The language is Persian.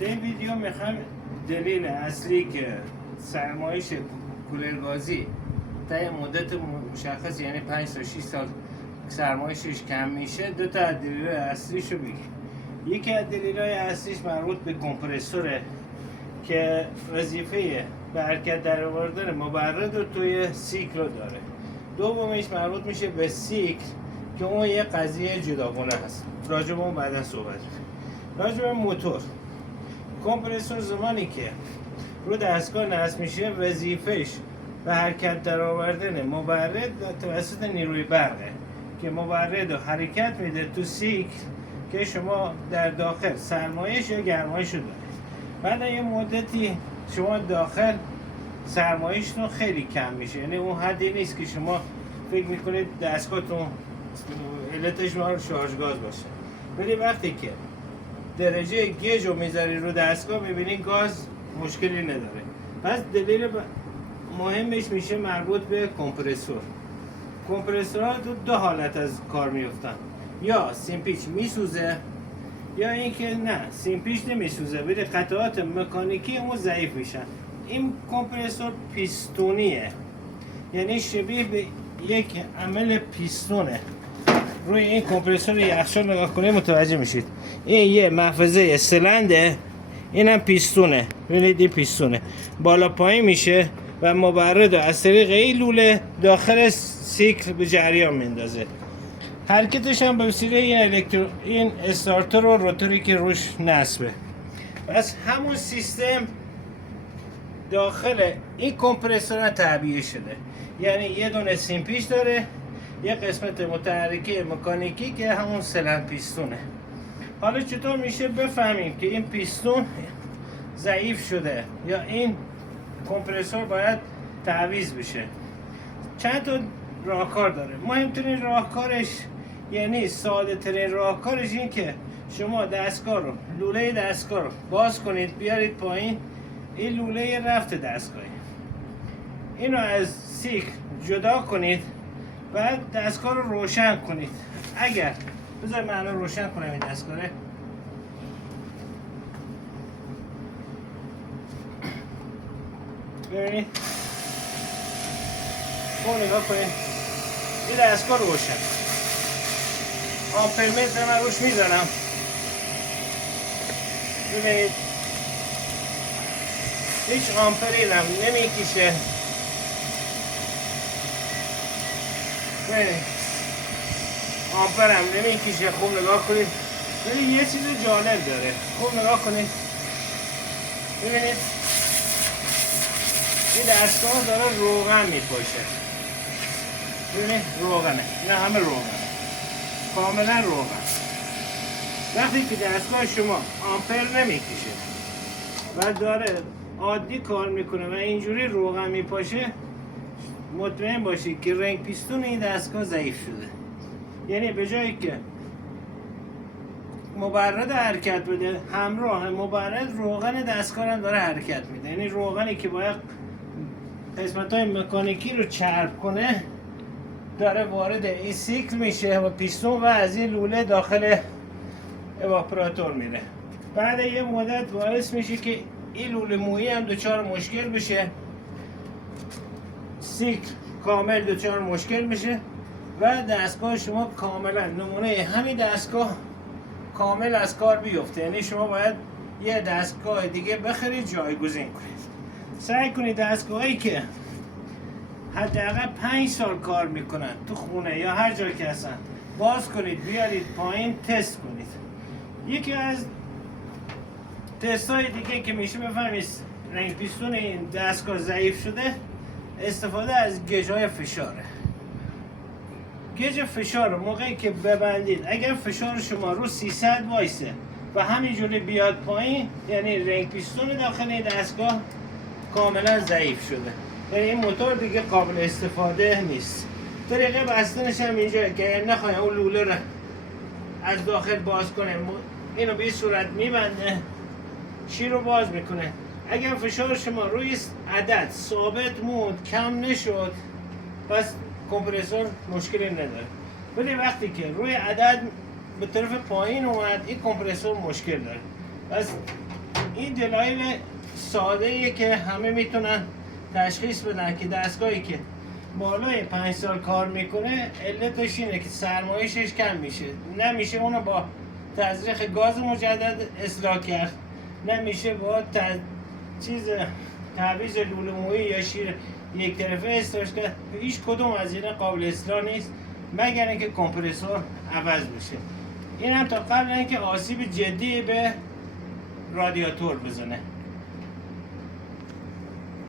در این ویدیو میخوام دلیل اصلی که سرمایش کولرگازی تا مدت مشخص یعنی 5 تا 6 سال سرمایشش کم میشه، دو تا از دلایل اصلیشو بگیم. یکی از دلایل اصلیش مربوط به کمپرسوره که وظیفه به حرکت در آوردن مبرد رو توی سیکل رو داره. دومیش مربوط میشه به سیکل که اون یه قضیه جداگانه هست، راجع به اون بعدا صحبت می‌کنیم. راجع به موتور، کمپرسور زمانی که رو دستگاه نصب میشه وظیفهش به حرکت در آوردن مبرد توسط نیروی برقه که مبرد رو حرکت میده تو سیکل که شما در داخل سرمایش یا گرمایش رو دارید. بعد یه مدتی شما داخل سرمایشتون خیلی کم میشه، یعنی اون حدی نیست که شما فکر میکنید دستگاهتون علتش مال شارژ گاز باشه، ولی وقتی که درجه گیج رو میذاری رو دستگاه میبینید گاز مشکلی نداره. پس دلیل مهمش میشه مربوط به کمپرسور. کمپرسورها دو حالت از کار میفتن، یا سیمپیچ میسوزه یا اینکه نه سیمپیچ نمیسوزه ولی قطعات مکانیکی اون ضعیف میشن. این کمپرسور پیستونیه، یعنی شبیه به یک عمل پیستونه. روی این کمپرسور یخچال نگاه کنید متوجه میشید این یه محفظه سلنده، اینم پیستونه. ببینید این پیستونه بالا پایین میشه و مبرد از طریق این لوله داخل سیکل به جریان میندازه. حرکتش هم به وسیله این استارتر و روتوری که روش نصبه. پس همون سیستم داخل این کمپرسور تعبیه شده، یعنی یه دونه سیمپیچ داره، یه قسمت متحرکه مکانیکی که همون سلند پیستونه. حالا چطور میشه بفهمیم که این پیستون ضعیف شده یا این کمپرسور باید تعویض بشه؟ چند تا راهکار داره. مهمترین راهکارش یعنی ساده ترین راهکارش این که شما دستگاه رو، لوله دستگاه رو باز کنید بیارید پایین. این لوله رفت دستگاهی، اینو از سیکل جدا کنید، بعد دستگاه رو روشن کنید. اگر بذار من الان روشن کنم این دستگاه رو. ببینید خب نگاه کنید این دستگاه روشن. آمپرمتر من روش میزنم، ببینید هیچ آمپری هم نمیکشه. ببینید آمپر هم نمیکشه. خوب نگاه کنید. ولی یه چیز جالب داره، خوب نگاه کنید. ببینید این دستگاه داره روغن میپاشه. ببینید روغنه، نه همه روغنه، کاملا روغن. وقتی که دستگاه شما آمپر نمیکشه و داره عادی کار میکنه و اینجوری روغن میپاشه، مطمئن باشید که رنگ پیستون این دستگاه ضعیف شده. یعنی به جایی که مبرد حرکت بده، همراه مبرد روغن دستگاه هم داره حرکت میده. یعنی روغنی که باید قسمت‌های مکانیکی رو چرب کنه داره وارد این سیکل میشه و پیستون و از این لوله داخل اواپراتور میره. بعد یه مدت باعث میشه که این لوله مویی هم دچار مشکل بشه، سیکل کامل دچار مشکل میشه و دستگاه شما کاملا نمونه همین دستگاه کامل از کار بیفته. یعنی شما باید یه دستگاه دیگه بخرید جایگزین کنید. سعی کنید دستگاهی که حداقل 5 سال کار میکنن تو خونه یا هر جا که هستن باز کنید بیارید پایین تست کنید. یکی از تست های دیگه که میشه بفهمید رنگ پیستون این دستگاه ضعیف شده، استفاده از گیج های فشاره. گیج فشار رو موقعی که ببندید اگر فشار شما رو 300 وایسه و همینجوری بیاد پایین، یعنی رنگ پیستون داخل این دستگاه کاملا ضعیف شده، یعنی این موتور دیگه قابل استفاده نیست. طریقه بستنش هم اینجا که نخواهی اون لوله رو از داخل باز کنه، اینو به این صورت میبنده، چی رو باز میکنه. اگر فشار شما روی عدد ثابت موند، کم نشد، پس کمپرسور مشکلی نداره. ولی وقتی که روی عدد به طرف پایین اومد، این کمپرسور مشکل داره. پس این دلایل ساده ایه که همه میتونن تشخیص بدن که دستگاهی که بالای 5 سال کار میکنه علتش اینه که سرمایشش کم میشه، نمیشه اونو با تزریق گاز مجدد اصلاح کرد، نمیشه با تعویض لوله مویی یا شیر یک طرفه اصلاحش کرد. هیچ کدوم از اینا قابل اصلاح نیست مگر اینکه کمپرسور عوض بشه. این هم تا قبل اینکه آسیب جدی به رادیاتور بزنه.